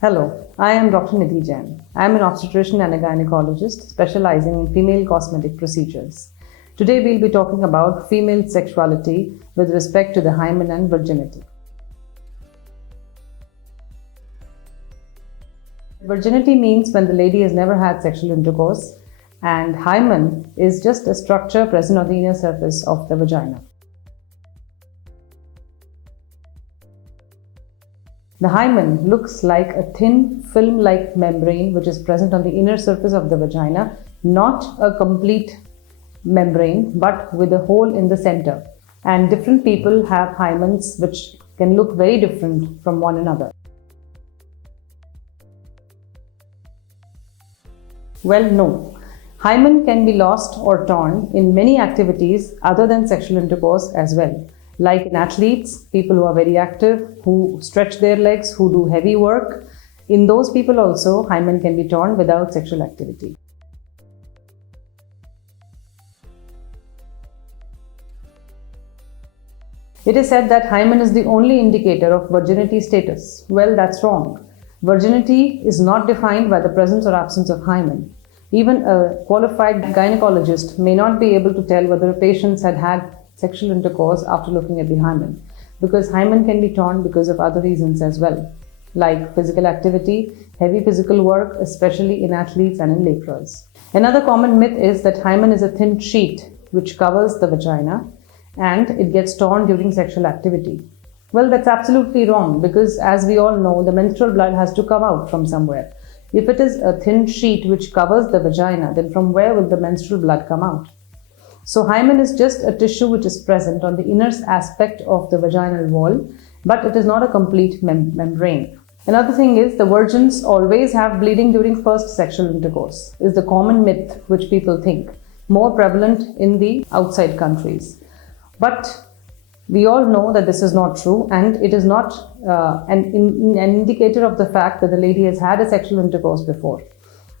Hello, I am Dr. Nidhi Jain. I am an obstetrician and a gynecologist specializing in female cosmetic procedures. Today we'll be talking about female sexuality with respect to the hymen and virginity. Virginity means when the lady has never had sexual intercourse, and hymen is just a structure present on the inner surface of the vagina. The hymen looks like a thin film-like membrane which is present on the inner surface of the vagina, not a complete membrane but with a hole in the center. And different people have hymens which can look very different from one another. Well, no. Hymen can be lost or torn in many activities other than sexual intercourse as well. Like in athletes, people who are very active, who stretch their legs, who do heavy work. In those people also, hymen can be torn without sexual activity. It is said that hymen is the only indicator of virginity status. Well, that's wrong. Virginity is not defined by the presence or absence of hymen. Even a qualified gynecologist may not be able to tell whether a patient had sexual intercourse after looking at the hymen, because hymen can be torn because of other reasons as well, like physical activity, heavy physical work, especially in athletes and in laborers. Another common myth is that hymen is a thin sheet which covers the vagina and it gets torn during sexual activity. Well, that's absolutely wrong, because as we all know, the menstrual blood has to come out from somewhere. If it is a thin sheet which covers the vagina, then from where will the menstrual blood come out? So hymen is just a tissue which is present on the inner aspect of the vaginal wall, but it is not a complete membrane. Another thing is the virgins always have bleeding during first sexual intercourse, is the common myth which people think, more prevalent in the outside countries. But we all know that this is not true, and it is not an indicator of the fact that the lady has had a sexual intercourse before.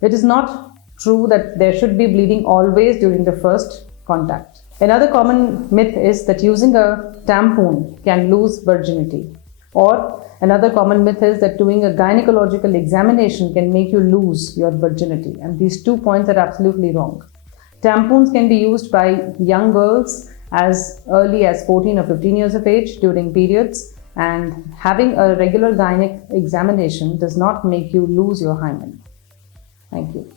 It is not true that there should be bleeding always during the first contact. Another common myth is that using a tampon can lose virginity. Or another common myth is that doing a gynecological examination can make you lose your virginity. And these 2 points are absolutely wrong. Tampons can be used by young girls as early as 14 or 15 years of age during periods, and having a regular gynec examination does not make you lose your hymen. Thank you.